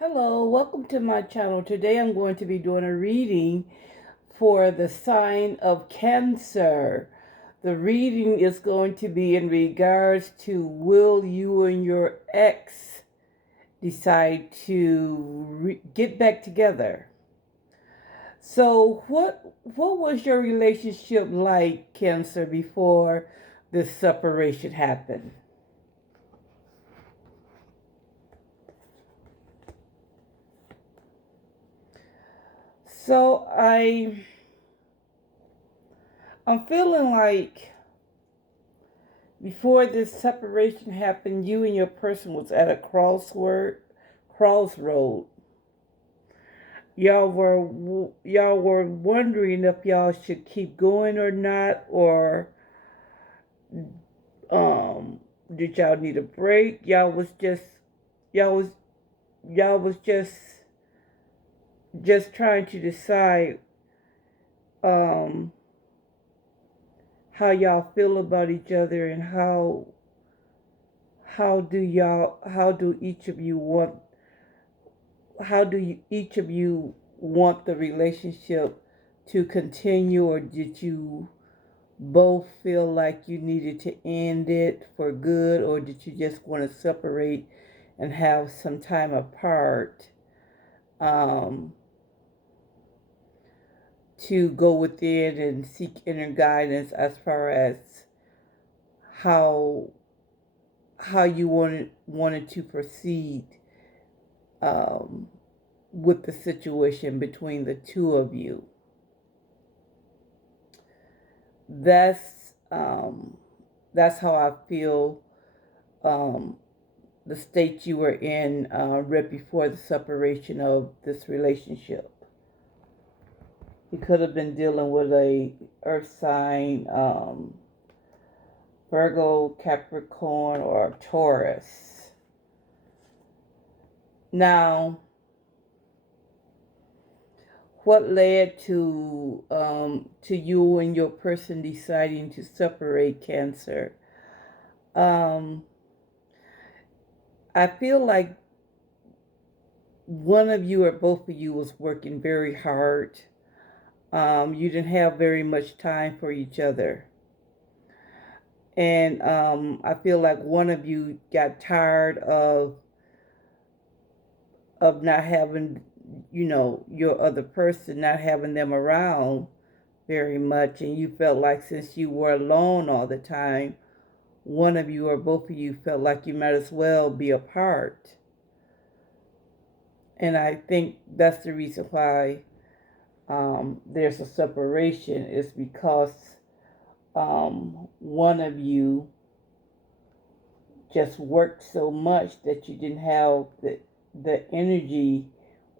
Hello, welcome to my channel. Today I'm going to be doing a reading for the sign of Cancer. The reading is going to be in regards to will you and your ex decide to get back together. So what was your relationship like, Cancer, before this separation happened? So I'm feeling like before this separation happened, you and your person was at a crossroad. Y'all were wondering if y'all should keep going or not, or um, did y'all need a break? Y'all was y'all was just trying to decide um how y'all feel about each other and how do each of you want each of you want the relationship to continue, or did you both feel like you needed to end it for good, or did you just want to separate and have some time apart um, to go within and seek inner guidance as far as how you wanted to proceed um, with the situation between the two of you? That's that's how I feel. Um, the state you were in right before the separation of this relationship. You could have been dealing with a earth sign, Virgo, Capricorn, or Taurus. Now, what led to you and your person deciding to separate, Cancer? Um, I feel like one of you or both of you was working very hard. You didn't have very much time for each other. And I feel like one of you got tired of not having, your other person, not having them around very much. And you felt like since you were alone all the time, one of you or both of you felt like you might as well be apart. And I think that's the reason why there's a separation, is because one of you just worked so much that you didn't have the energy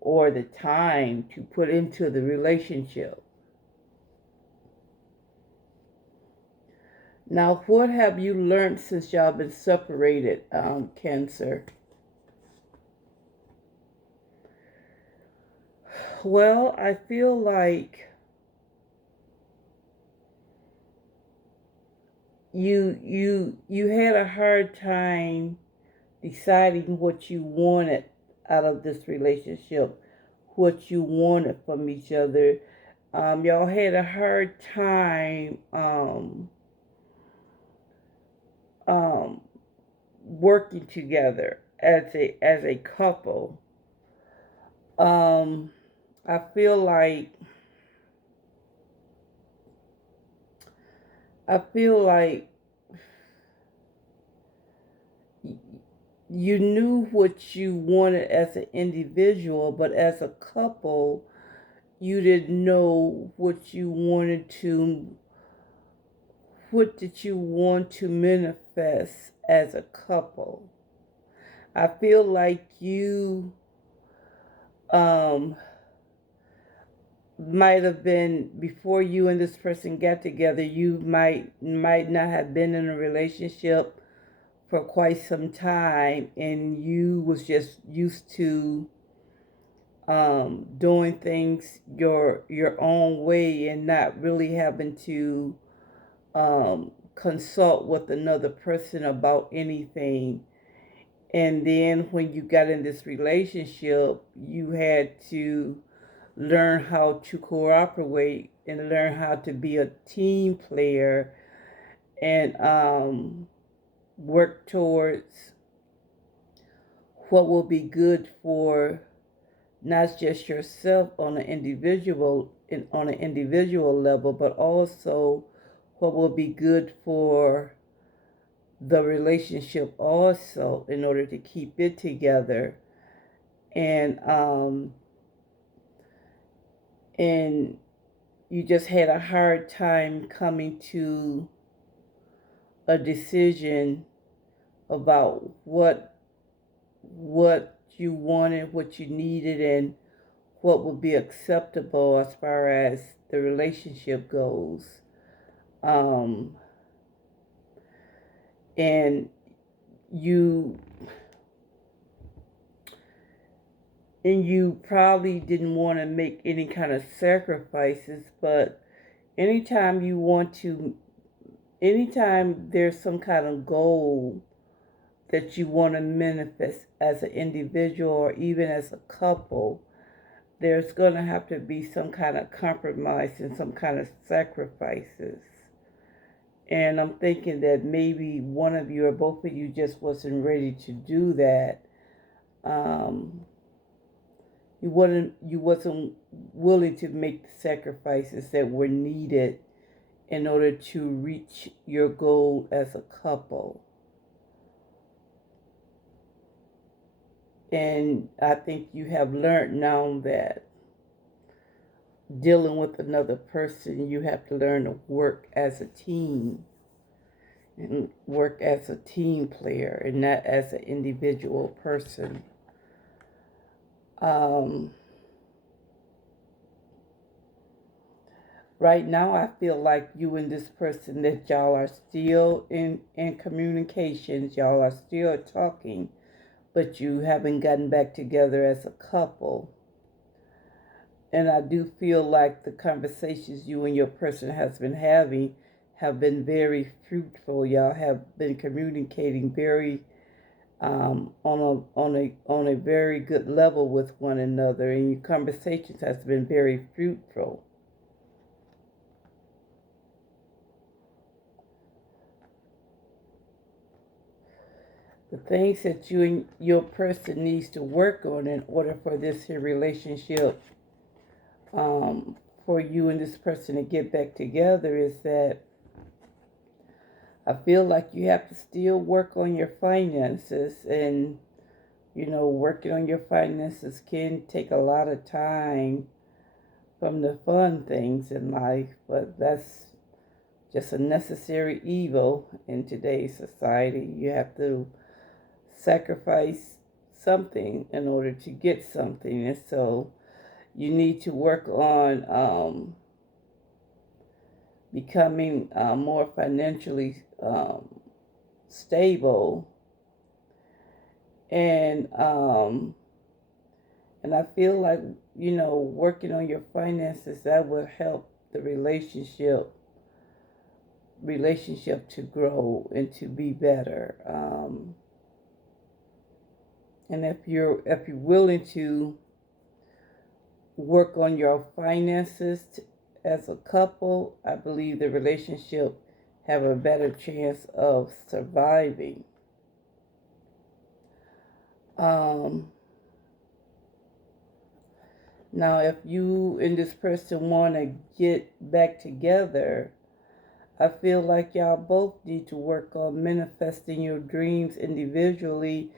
or the time to put into the relationship. Now, what have you learned since y'all been separated, Cancer? Well, I feel like you had a hard time deciding what you wanted out of this relationship, what you wanted from each other. Y'all had a hard time um, working together as a couple. Um, I feel like I feel like you knew what you wanted as an individual, but as a couple, you didn't know what did you want to manifest as a couple. I feel like you um, might have been, before you and this person got together, you might not have been in a relationship for quite some time, and you was just used to doing things your own way and not really having to consult with another person about anything. And then when you got in this relationship, you had to learn how to cooperate and learn how to be a team player and work towards what will be good for not just yourself on an individual level, but also what will be good for the relationship also in order to keep it together. And and you just had a hard time coming to a decision about what you wanted, what you needed, and what would be acceptable as far as the relationship goes. Um, and you you probably didn't want to make any kind of sacrifices, but anytime you want to, anytime there's some kind of goal that you want to manifest as an individual or even as a couple, there's going to have to be some kind of compromise and some kind of sacrifices. And I'm thinking that maybe one of you or both of you just wasn't ready to do that. Um, you wasn't willing to make the sacrifices that were needed in order to reach your goal as a couple. And I think you have learned now that dealing with another person, you have to learn to work as a team and work as a team player and not as an individual person. Um, right now, I feel like you and this person that y'all are still in communications, y'all are still talking, but you haven't gotten back together as a couple. And I do feel like the conversations you and your person has been having have been very fruitful. Y'all have been communicating very on a very good level with one another, and your conversations has been very fruitful. The things that you and your person needs to work on in order for this here relationship, for you and this person to get back together, is that I feel like you have to still work on your finances. And working on your finances can take a lot of time from the fun things in life, but that's just a necessary evil in today's society. You have to sacrifice something in order to get something, and so you need to work on becoming more financially stable, and I feel like working on your finances, that will help the relationship to grow and to be better. And if you're willing to work on your finances as a couple, I believe the relationship have a better chance of surviving. Now, if you and this person want to get back together, I feel like y'all both need to work on manifesting your dreams individually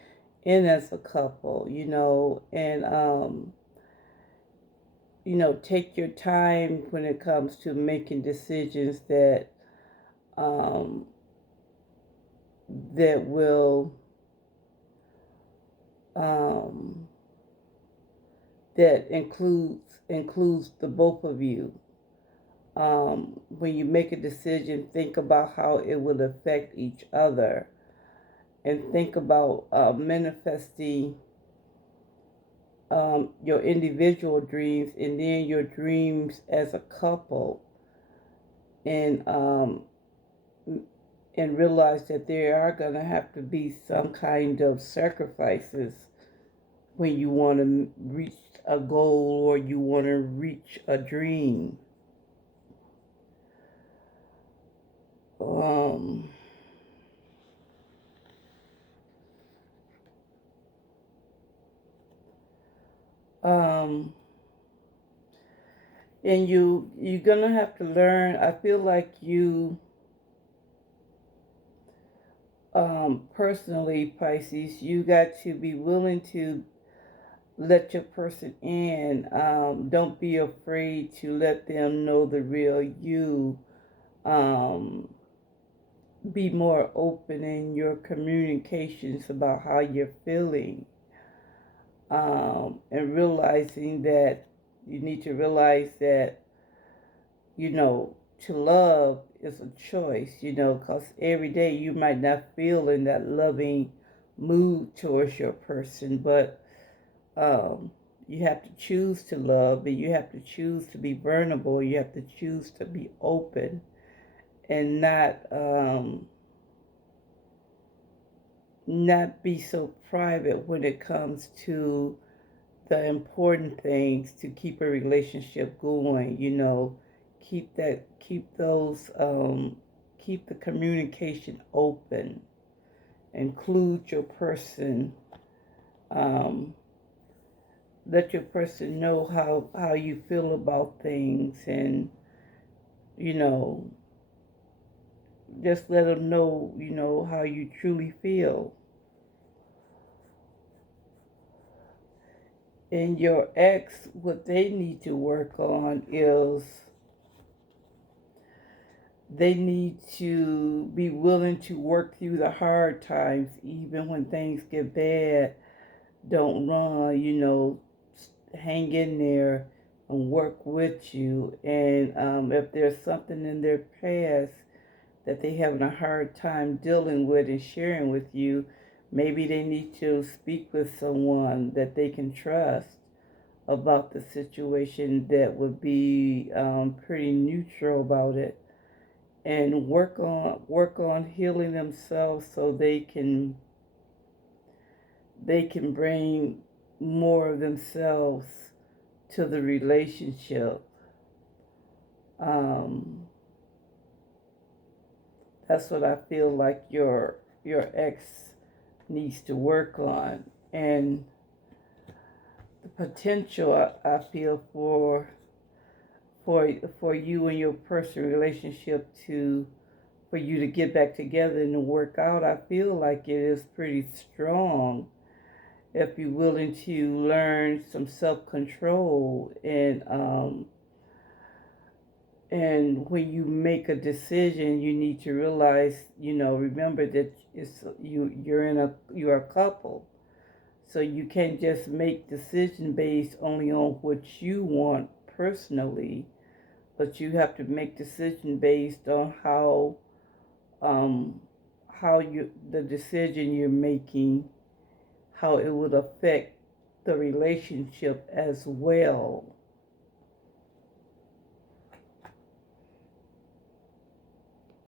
and as a couple, and take your time when it comes to making decisions that that will that includes the both of you. When you make a decision, think about how it will affect each other, and think about manifesting your individual dreams and then your dreams as a couple, and and realize that there are going to have to be some kind of sacrifices when you want to reach a goal or you want to reach a dream. Um, um, and you're gonna have to learn. I feel like you, personally, Pisces, you got to be willing to let your person in. Don't be afraid to let them know the real you. Um, be more open in your communications about how you're feeling. And realizing that you need to realize that, to love is a choice, because every day you might not feel in that loving mood towards your person, but you have to choose to love, and you have to choose to be vulnerable, you have to choose to be open and not be so private when it comes to the important things to keep a relationship going. Keep the communication open. Include your person. Um, Let your person know how you feel about things, and you know just let them know how you truly feel. And your ex, what they need to work on is they need to be willing to work through the hard times, even when things get bad. Don't run, hang in there and work with you. And if there's something in their past that they having a hard time dealing with and sharing with you, maybe they need to speak with someone that they can trust about the situation, that would be pretty neutral about it, and work on healing themselves so they can bring more of themselves to the relationship. Um, that's what I feel like your ex needs to work on, and the potential I feel for you and your personal relationship to for you to get back together and to work out. I feel like it is pretty strong if you're willing to learn some self-control, and when you make a decision, you need to realize, remember that you're a couple, so you can't just make decision based only on what you want personally, but you have to make decision based on um, the decision you're making, how it would affect the relationship as well.